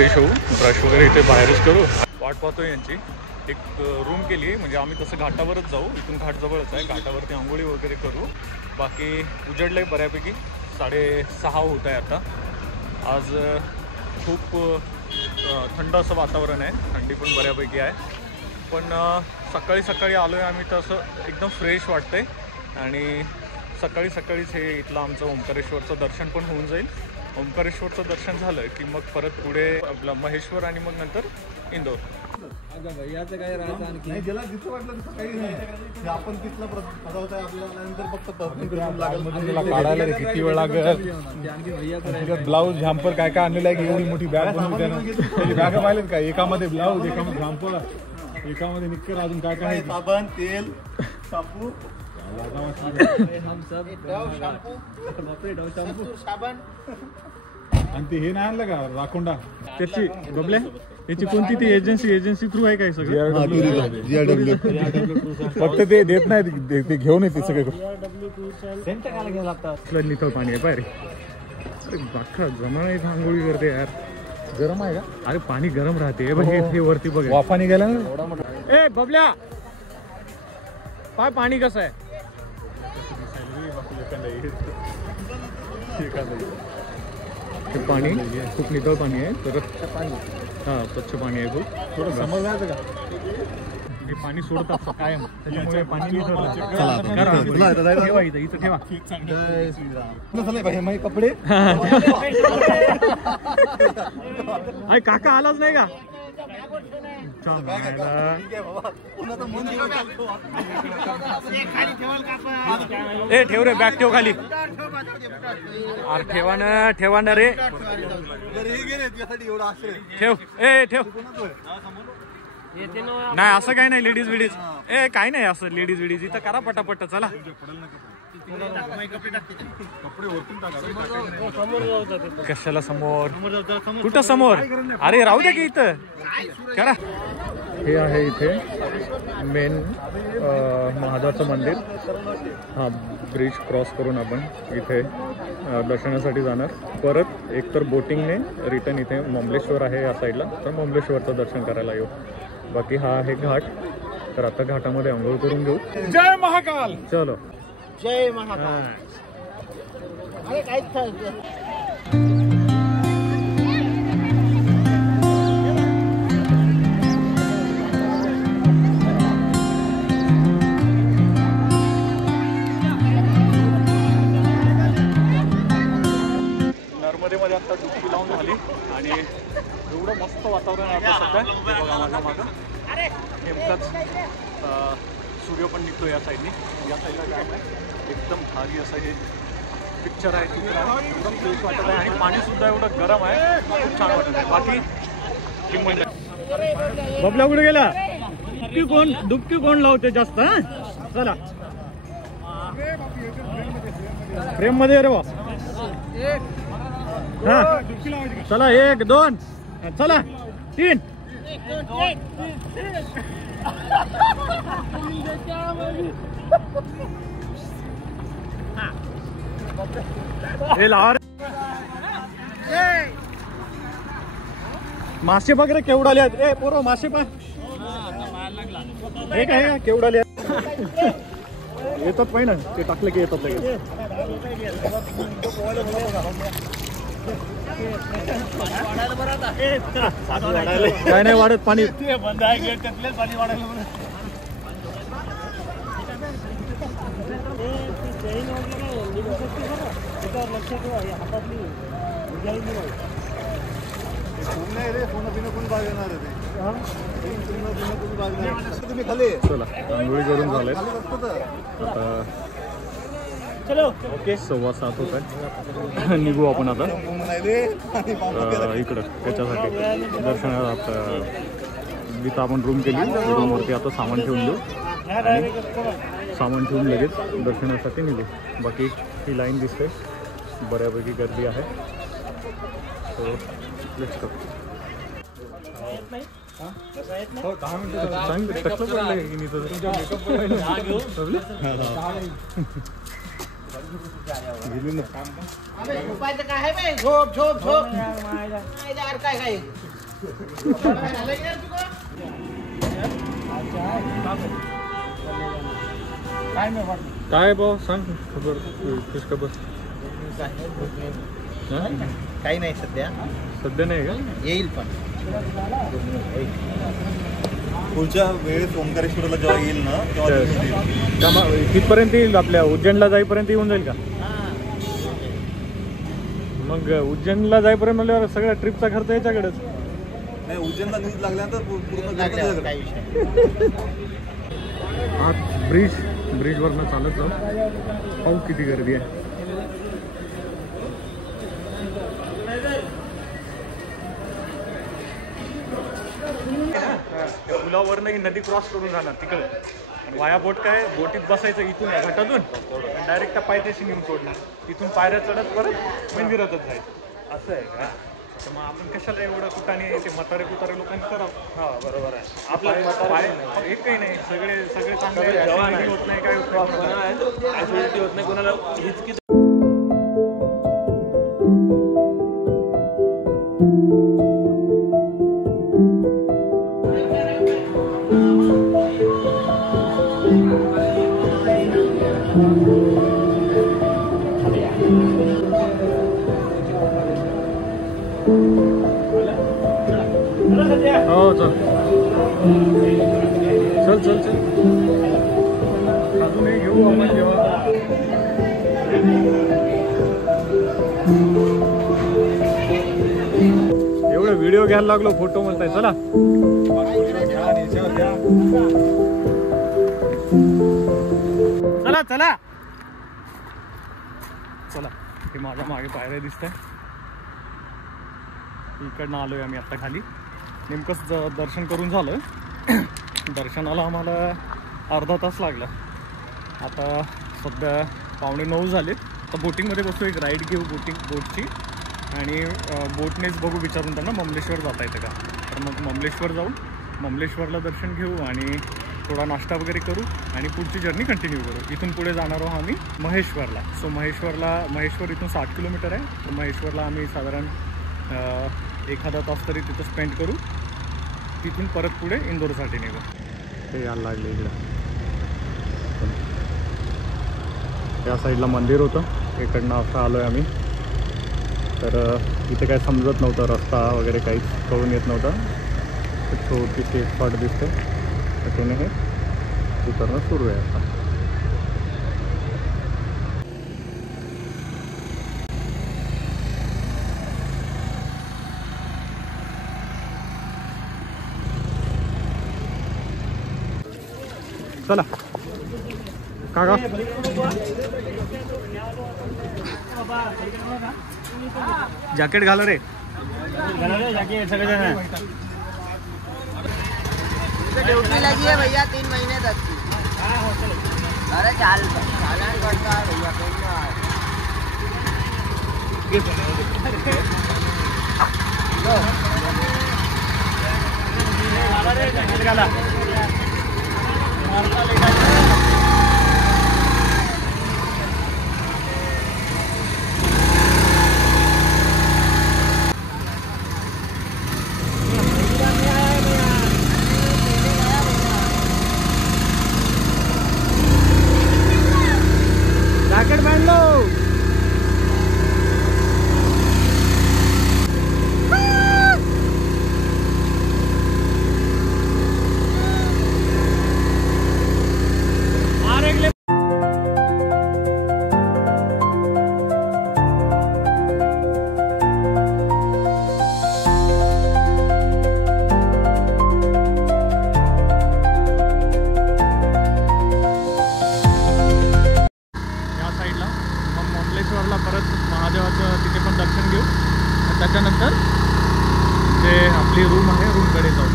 Fresh होऊ, brush वगैरे इथे बाहेरच करू. वाट पाहतो यांची. एक रूम केली आहे, म्हणजे आम्ही तसं घाटावरच जाऊ. इथून घाट जवळच आहे, घाटावरती आंघोळी वगैरे करू. बाकी उजडलं आहे बऱ्यापैकी. 6:30 होत आहे आता. आज खूप थंड असं वातावरण आहे, थंडी पण बऱ्यापैकी आहे. पण सकाळी सकाळी आलो आहे आम्ही, तर असं एकदम फ्रेश वाटतं आहे. आणि सकाळी सकाळीच हे इथलं आमचं ओंकारेश्वरचं दर्शन पण होऊन जाईल. ओंकारेश्वरचं दर्शन झालं की मग परत पुढे आपलं महेश्वर आणि मग नंतर इंदोर. भैयाचं काय राहतं आणखी ज्याला जिथं वाटलं तिथं काही नाही. आपण तिथलं पदार्थ आहे आपल्याला, नंतर फक्त काढायला किती वेळ लागेल. ब्लाऊज झॅम्पर काय काय आणलेलं आहे की एवढी मोठी बॅग बनवून बॅग पाहिलेत का? एकामध्ये ब्लाऊज, एकामध्ये झॅम्पर, एकामध्ये निक्कर, अजून काय काय साबण, तेल, शाम्पू, आणि ते हे नाही आणलं का राखोंडा त्याची बबल्या याची कोणती ती एजन्सी थ्रू आहे काय सगळं? फक्त ते देत नाही, ते घेऊन येते सगळं. निथळ पाणी आहे पायरे. अरे बाखा जमा इथं आंघोळी करते यार. गरम आहे का? अरे पाणी गरम राहते बघ, हे वरती बघ वाफा निघाला ना. ए बबल्या पाय पाणी कसं आहे? हे पाणी खूप नितळ पाणी आहे. तर हां स्वच्छ पाणी आहे खूप. थोडं समज जायचं का? हे पाणी सोडतात कायम, त्याच्यामुळे पाणी ठेवा इथं ठेवा. कपडे काका आलाच नाही का? ए ठेव रे, बॅग ठेव खाली. अरे ठेवा ना रे. ठेव ए ठेव. नाही असं काही नाही. लेडीज विडीज ए काही नाही असं. लेडीज विडीज इथं करा पटापट. चला कशाला समोर? कुठं समोर? अरे राहू दे की इथं करा. हे आहे इथे मेन महादेवाचं मंदिर. हा ब्रिज क्रॉस करून आपण इथे दर्शनासाठी जाणार. परत एकतर बोटिंगने रिटर्न इथे मोमलेश्वर आहे या साईडला, तर मोमलेश्वरचं दर्शन करायला येऊ. बाकी हा आहे घाट. तर आता घाटामध्ये आंघोळ करून घेऊ. जय महाकाल. चलो जय महाकाल. अरे काय नर्मदेमध्ये आता डुबकी लावून झाली आणि एवढं मस्त वातावरण आहे आता सध्या. बघा माझ्या मागं नेमकाच सूर्य पण निघतो या साईडनी. या साईडला काय आहे एकदम भारी असं हे पिक्चर आहे, चित्र आहे. एकदम फ्रेश वाटत आहे आणि पाणीसुद्धा एवढं गरम आहे, खूप छान वाटत आहे. बाकी बबला कुठे गेला? डुबकी कोण लावते जास्त? चला फ्रेम मध्ये रे बा. हा चला 1 2 चला 3. मासे बघ रे केवढाले आहेत. ए पोरो मासे पा. हे काय केवढाले येतात पाहिजे ना, ते टाकले की येतात लगेच. काय नाही वाढत पाणी. बंद आहे गेट, त्यातलेच पाणी वाढायला. चला आंघोळी करून झाले. आता ओके 7:15 होत आहे. निघू आपण आता इकडं त्याच्यासाठी दर्शनाला. जिथं आपण रूम केली रूमवरती आता सामान ठेवून देऊ आणि सामान ठेवून लगेच दर्शनासाठी निघू. बाकी ही लाईन दिसते, बऱ्यापैकी गर्दी आहे. So let's go. हो 10 मिनिटं सांग टकलं पडलं की काय काय भाऊ सांग खबर खुश खबर. काही नाही सध्या नाही का? येईल पण पुढच्या वेळेस ओंकारेश्वरला जेव्हा येईल ना तेव्हा कितपर्यंत येईल? आपल्या उज्जैनला जाईपर्यंत येऊन जाईल का? मग उज्जैनला जाईपर्यंत म्हणल्यावर सगळ्या ट्रिपचा खर्च याच्याकडेच. नाही, उज्जैनला न्यूज लागल्यानंतर पूर्ण हा ब्रिजवरनं चालत जाऊ. पाहू किती गर्दी आहे. पुलावरनं ही नदी क्रॉस करून जाणार तिकडे वाया बोट. काय बोटीत बसायचं इथून या घाटातून डायरेक्ट त्या पायथ्याशी नेऊन सोडणार. तिथून पायऱ्या चढत परत मंदिरातच जायचं. असं आहे का? तर मग आपण कशाला एवढं कुठाने ते म्हातारे लोकांनी करावं. हा बरोबर आहे. आपलं एक काही नाही, सगळे चांगले होत नाही, काय होत नाही कोणाला हिचकी. हो चल अजूनही घेऊ आपण जेव्हा. एवढं व्हिडिओ घ्यायला लागलो, फोटो म्हणताय. चला चला चला चला. हे माझ्या मागे पायऱ्या दिसत आहे. इकडनं आलोय आम्ही आता खाली. नेमकंच दर्शन करून झालं. दर्शनाला आम्हाला अर्धा तास लागला. आता सध्या 8:45 झालेत. तर बोटिंगमध्ये बसतो, एक राईड घेऊ बोटची आणि बोटनेच बघू, विचारून त्यांना ममलेश्वर जाता येतं का. तर मग ममलेश्वर जाऊ, ममलेश्वरला दर्शन घेऊ आणि थोडा नाश्ता वगैरे करू आणि पुढची जर्नी कंटिन्यू करू. इथून पुढे जाणार आहोत आम्ही महेश्वरला. सो महेश्वर इथून 60 किलोमीटर आहे. तर महेश्वरला आम्ही साधारण एखादा तास तरी तिथं स्पेंड करू. तिथून परत पुढे इंदोरसाठी निघू. हे यायला लागले इकडं. त्या साईडला मंदिर होतं, इकडनं असं आलो आहे आम्ही. तर इथे काय समजत नव्हतं, रस्ता वगैरे काहीच कळून येत नव्हतं. छोटीशी एक स्पॉट दिसते, तर त्याने हे उतरणं सुरू आहे आता. चला काका जॅकेट घाला रे. जॅकेट सगळेजण ड्यूटी लगी है भैया 3 महीने तक की. अरे चालान कटता है भैया. जॅकेट घाला. जॅकेट बांध लो. परत महादेवाचं तिथे पण दर्शन घेऊ. त्याच्यानंतर जे आपली रूम आहे रूमकडे जाऊ.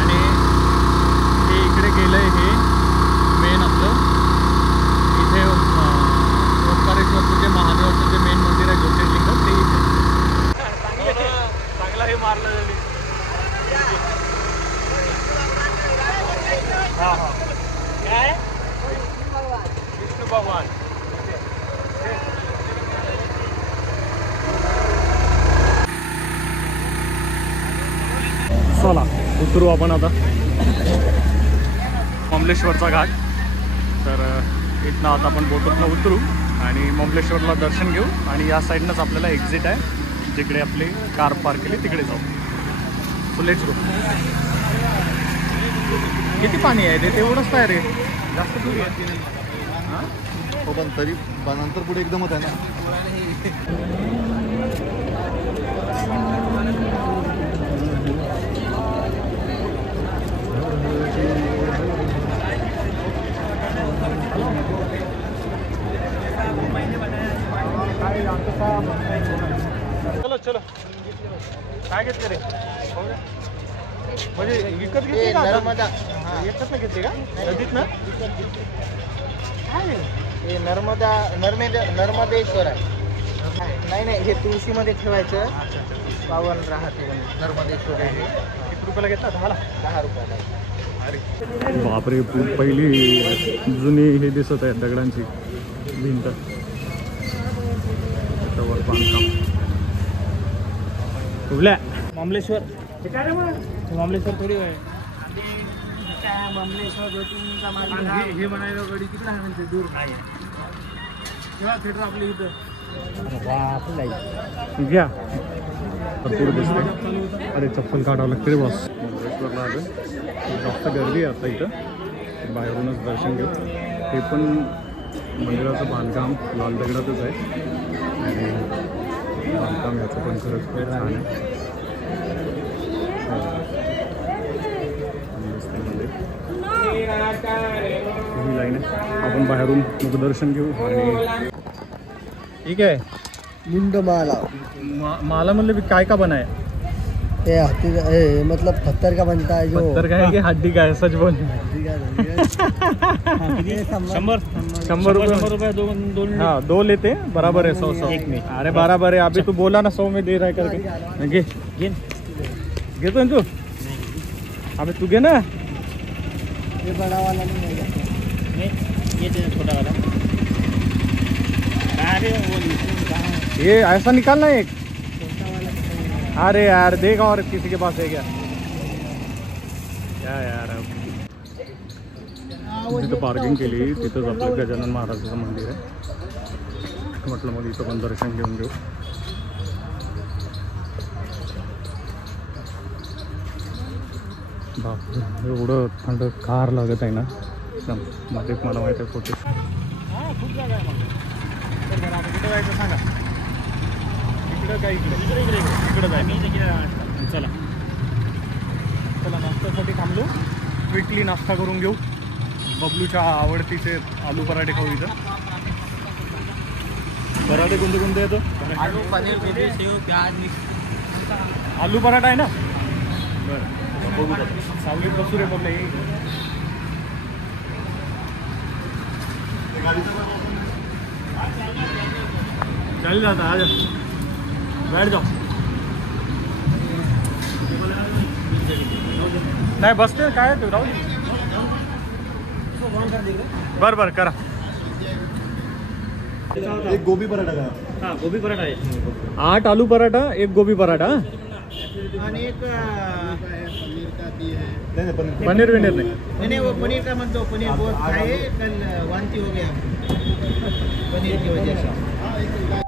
आणि हे इकडे गेलंय, हे मेन आपलं इथे ओंकारेश्वरचं जे महादेवाचं जे मेन मंदिर आहे ज्योतिर्लिंग, ते इथे चांगला हे मारलं. हां हां काय विष्णू भगवान. चला उतरू आपण आता ममलेश्वरचा घाट. तर इथनं आता आपण बोटतनं उतरू आणि ममलेश्वरला दर्शन घेऊ आणि या साईडनंच आपल्याला एक्झिट आहे जिकडे आपली कार पार्क केली तिकडे जाऊ. So let's go. किती पाणी आहे ते तेवढंच आहे रे, जास्त दूर आहे. हो पण तरी नंतर पुढे एकदमच आहे ना. चलो चलो. काय घेतले रे? म्हणजे विकत घेतली का? नर्मदा एकच ना घेतली का नदीत ना? हे नर्मदेश्वर आहे. नाही हे तुळशीमध्ये ठेवायचं, पावन राहते. नर्मदेश्वर आहे. किती रुपयाला घेतला? 10 रुपयाला. बापरे, पहिली जुनी हे दिसत आहे दगडांची भिंत, त्यावर बांधकाम. कुठल्या? मामलेश्वर मामलेश्वर थोडी आहे. मामलेश्वर हे म्हणायला गडी तिकडे आहे म्हणजे दूर नाही. तेव्हा थिएटर आपल्या इथं घ्या. भरपूर दिसते. अरे चप्पल काढावं लागते रे बॉस. ममलेश्वरला आलं, जास्त गर्दी आहे आता इथं. बाहेरूनच दर्शन घेऊ. हे पण मंदिराचं बांधकाम लाल दगडातच आहे आणि बांधकाम याचं पण खरंच खूप छान आहे. ही लाईन आहे. आपण बाहेरून मुखदर्शन घेऊ आणि ठीक आहे. मुंडमाला माला मतलब काय का बना है? ये हाथी मतलब पत्थर का बनता है जो. पत्थर का है कि हड्डी का है? सच बोल. 100 रुपये दोन. हाँ 2 लेते हैं, बराबर है. 100 एक में. अरे बराबर है. अभी तू बोला ना 100 में दे रहा है करके. घे तो तू. अबे तू घे ना. ये बड़ा वाला नहीं, ये छोटा वाला. ये ऐसा निकालना है एक. अरे यार देखा और किसी के पास है क्या यार. तिथं पार्किंग केली, तिथंच आपलं गजानन महाराजाचं मंदिर आहे. म्हटलं मग इथं पण दर्शन घेऊन घेऊ. बाप एवढं थंड कार लागत आहे ना एकदम. मध्ये मला माहिती आहे फोटो. खूप जागा आहे. मग कुठं जायचं सांगा. इकडं काय इकडं जायचं. चला नाश्त्यासाठी थांबलो. क्विकली नाश्ता करून घेऊ. बबलूच्या आवडतीचे आलू पराठे खाऊ. इथं पराठे कोणते कोणते येतो? आलू पनीर गोभी सेव प्याज मिक्स. आलू पराठा आहे ना? बरं बघू. सावलीत बसू रे बघले. चल जाता आज बैठ जाओ. नाही बसते काय तू राहू. बरं बरं करा. एक गोबी पराठा का? हाँ गोभी पराठा है. 8 आलू पराठा, 1 गोभी पराठा. आणि एक नहीं पनीर. पनीर विनीर नहीं. नहीं वो पनीर का मत दो. पनीर बहुत खाए, कल वांती हो गया पनीर की वजह से.